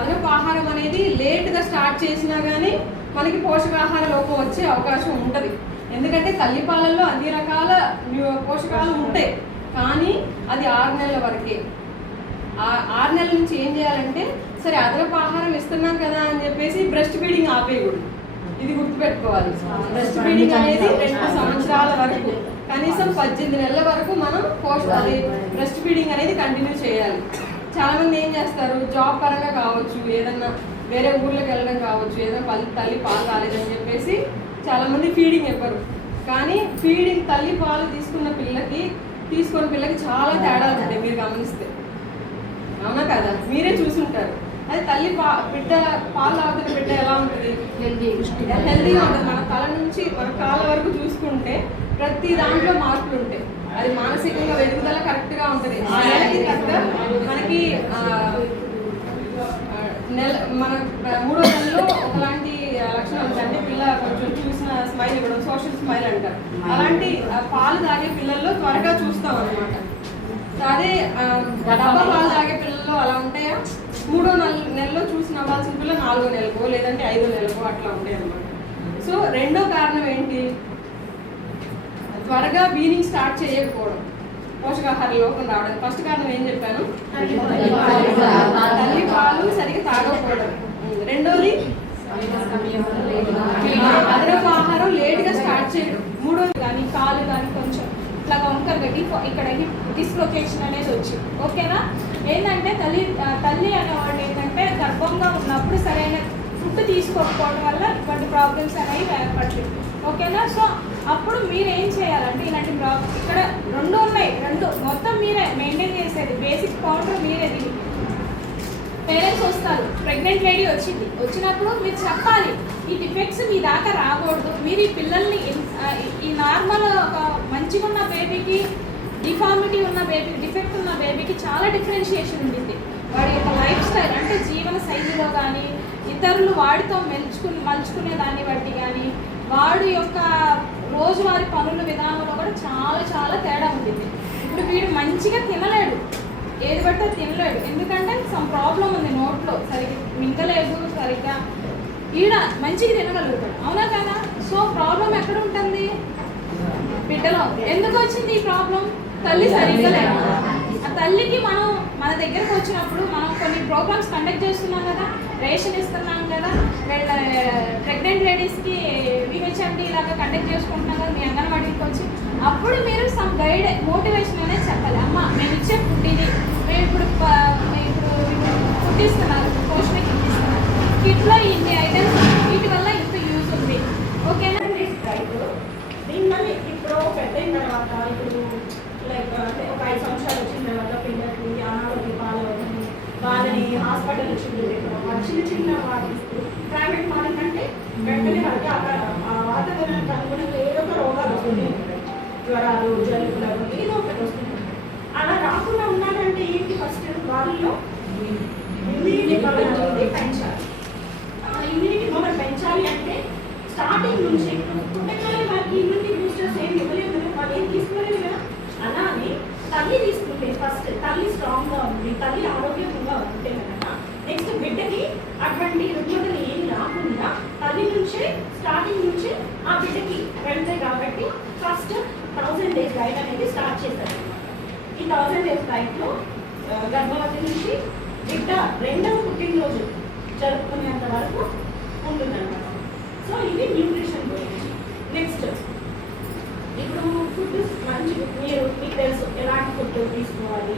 అదనపు ఆహారం అనేది లేట్గా స్టార్ట్ చేసినా కానీ మనకి పోషకాహార లోపం వచ్చే అవకాశం ఉంటుంది. ఎందుకంటే తల్లిపాలల్లో అన్ని రకాల పోషకాలు ఉంటాయి. కానీ అది ఆరు నెలల వరకే. ఆరు నెలల నుంచి ఏం చేయాలంటే సరే అదనపు ఆహారం ఇస్తున్నాం కదా అని చెప్పేసి బ్రెస్ట్ ఫీడింగ్ ఆపేయకూడదు. ఇది గుర్తుపెట్టుకోవాలి. బ్రెస్ట్ ఫీడింగ్ అనేది రెండు సంవత్సరాల వరకు. కనీసం పద్దెనిమిది నెలల వరకు మనం పోష అది బ్రెస్ట్ ఫీడింగ్ అనేది కంటిన్యూ చేయాలి. చాలా మంది ఏం చేస్తారు? జాబ్ పరంగా కావచ్చు ఏదన్నా వేరే ఊర్లోకి వెళ్ళడం కావచ్చు ఏదైనా పల్లి తల్లి పాలు రాలేదని చెప్పేసి చాలా మంది ఫీడింగ్ ఇవ్వరు. కానీ ఫీడింగ్ తల్లి పాలు తీసుకున్న పిల్లకి తీసుకున్న పిల్లకి చాలా తేడాలు ఉంటాయి మీరు గమనిస్తే. అవునా కదా? మీరే చూసుంటారు. అది తల్లి పా బిడ్డ పాలు తాగుతున్న బిడ్డ ఎలా ఉంటుంది? హెల్దీగా ఉంటుంది. మన తల నుంచి మన కాళ్ళ వరకు చూసుకుంటే ప్రతి దాంట్లో మార్పులు ఉంటాయి అది మానసికంగా వెలుగుదల కరెక్ట్గా ఉంటుంది. నెల మన మూడో నెలలో ఒకలాంటి లక్షణాలు అంటే పిల్ల కొంచెం చూసిన స్మైల్ ఇవ్వడం సోషల్ స్మైల్ అంటారు అలాంటి పాలు తాగే పిల్లల్లో త్వరగా చూస్తాం అనమాట అదే డబ్బా పాలు తాగే పిల్లల్లో అలా ఉంటాయా? మూడో నెల నెలలో చూసి నవ్వాల్సిన పిల్ల నాలుగో నెలకో లేదంటే ఐదో నెలకో అట్లా ఉంటాయి అనమాట సో రెండో కారణం ఏంటి? త్వరగా బీనింగ్ స్టార్ట్ చేయకపోవడం. పోషకాహార లోపం రావడం. ఫస్ట్ కారణం ఏం చెప్పాను? తల్లి పాలు. సరిగ్గా తాగకపోవడం. రెండోది అదనపు ఆహారం లేట్గా స్టార్ట్ చేయడం. మూడోది కానీ కాలు కానీ కొంచెం ఇట్లా వంకరగా డిఫ్ ఇక్కడ డిస్లొకేషన్ అనేది వచ్చింది ఓకేనా? ఏంటంటే తల్లి తల్లి అనేవాళ్ళు ఏంటంటే గర్భంగా ఉన్నప్పుడు సరైన ఫుడ్ తీసుకోకపోవడం వల్ల ఇటువంటి ప్రాబ్లమ్స్ అనేవి ఏర్పడుతుంది ఓకేనా? సో అప్పుడు మీరు ఏం చేయాలంటే ఇలాంటి ప్రాబ్లమ్ ఇక్కడ రెండు ఉన్నాయి రెండు మొత్తం మీరే మెయింటైన్ చేసేది. బేసిక్ పౌడర్ మీరే దీనికి పేరెంట్స్ వస్తారు. ప్రెగ్నెంట్ లేడీ వచ్చింది. వచ్చినప్పుడు మీరు చెప్పాలి ఈ డిఫెక్ట్స్ మీ దాకా రాకూడదు. మీరు ఈ పిల్లల్ని ఈ నార్మల్ ఒక మంచిగా ఉన్న బేబీకి డిఫార్మిటీ ఉన్న బేబీ డిఫెక్ట్ ఉన్న బేబీకి చాలా డిఫరెన్షియేషన్ ఉంటుంది. వాడి యొక్క లైఫ్ స్టైల్ అంటే జీవన శైలిలో కానీ ఇతరులు వాడితో మెలుచుకుని మలుచుకునే దాన్ని బట్టి కానీ వాడి యొక్క రోజువారి పనుల విధానంలో కూడా చాలా చాలా తేడా ఉంటుంది. ఇప్పుడు వీడు మంచిగా తినలేడు. ఏది పడితే తినలేడు. ఎందుకంటే సమ్ ప్రాబ్లం ఉంది నోట్లో. సరిగ్గా మింగలేదు సరిగ్గా ఈడ మంచిగా తినగలుగుతాడు. అవునా కదా? సో ప్రాబ్లం ఎక్కడ ఉంటుంది? బిడ్డలో. ఎందుకు వచ్చింది ఈ ప్రాబ్లం తల్లి సరిగ్గా లేదు ఆ తల్లికి మనం మన దగ్గరకు వచ్చినప్పుడు మనం కొన్ని ప్రోగ్రామ్స్ కండక్ట్ చేస్తున్నాం కదా. రేషన్ ఇస్తున్నాం కదా వీళ్ళ ప్రెగ్నెంట్ లేడీస్కి విహెచ్ఎండి ఇలాగా కండక్ట్ చేసుకుంటున్నాం కదా మీ అంగన్వాడీకి వచ్చి అప్పుడు మీరు సమ్ గైడ్ మోటివేషన్ అనేది చెప్పాలి. అమ్మ మేము ఇచ్చే ఫుడ్ ఇది. మేము ఇప్పుడు ఇప్పుడు ఫుడ్ ఇస్తున్నారు పోషణ కిట్ ఇస్తున్నారు. కిట్లో ఇన్ని ఐటమ్స్ వీటి వల్ల ఇంత యూజ్ ఉంది. ఓకేనా దీనివల్ల ఇప్పుడు పెద్ద అయిన తర్వాత ఇప్పుడు లైక్ అంటే ఒక ఐదు సంవత్సరాలు వచ్చిన తర్వాత పిల్లలకి అనారోగ్య పాలవుతుంది వాళ్ళని హాస్పిటల్ వచ్చింది చిన్న చిన్న ప్రైవేట్ ప్రైవేట్ మారిందంటే వెంటనే వాళ్ళకి ఆ వాతావరణానికి అనుగుణంగా ఏదో ఒక రోగాలు వస్తుంది జ్వరాలు జలుబులు ఏదో ఒకటి వస్తుంది అలా రాకుండా ఉండాలంటే ఏంటి ఫస్ట్ వాళ్ళలో ఇమ్యూనిటీ పవర్ అనేది పెంచాలి. ఇమ్యూనిటీ పవర్ పెంచాలి అంటే స్టార్టింగ్ నుంచి పుట్టగానే వాళ్ళకి ఇమ్యూనిటీ బూస్టర్స్ ఏం ఇవ్వలేదు వాళ్ళు ఏం తీసుకోలేదు కదా? అలానే తల్లి తీసుకుంటే ఫస్ట్ తల్లి స్ట్రాంగ్గా ఉంది తల్లి ఆరోగ్యం ఉంటే కనుక నెక్స్ట్ బిడ్డకి అటువంటి రుగ్మతలు ఏం రాకుండా తల్లి నుంచే స్టార్టింగ్ నుంచే ఆ బిడ్డకి వెళ్తాయి కాబట్టి ఫస్ట్ థౌసండ్ డేస్ డైట్ అనేది స్టార్ట్ చేశారు ఈ థౌసండ్ డేస్ డైట్లో గర్భవతి నుంచి బిడ్డ రెండవ పుట్టినరోజు జరుపుకునేంత వరకు ఉంటుందన్నమాట. సో ఇది న్యూట్రిషన్ గురించి. నెక్స్ట్ ఇప్పుడు ఫుడ్ మంచి మీరు మీకు తెలుసు ఎలాంటి ఫుడ్ తీసుకోవాలి?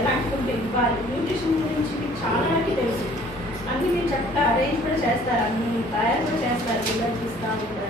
ఎలాంటి ఫుడ్ ఇవ్వాలి? న్యూట్రిషన్ గురించి మీకు చాలా తెలుసు. అన్ని మీరు చక్కగా అరేంజ్ కూడా చేస్తారు అన్ని తయారు కూడా చేస్తారు పిల్లలకి ఇస్తా ఉంటారు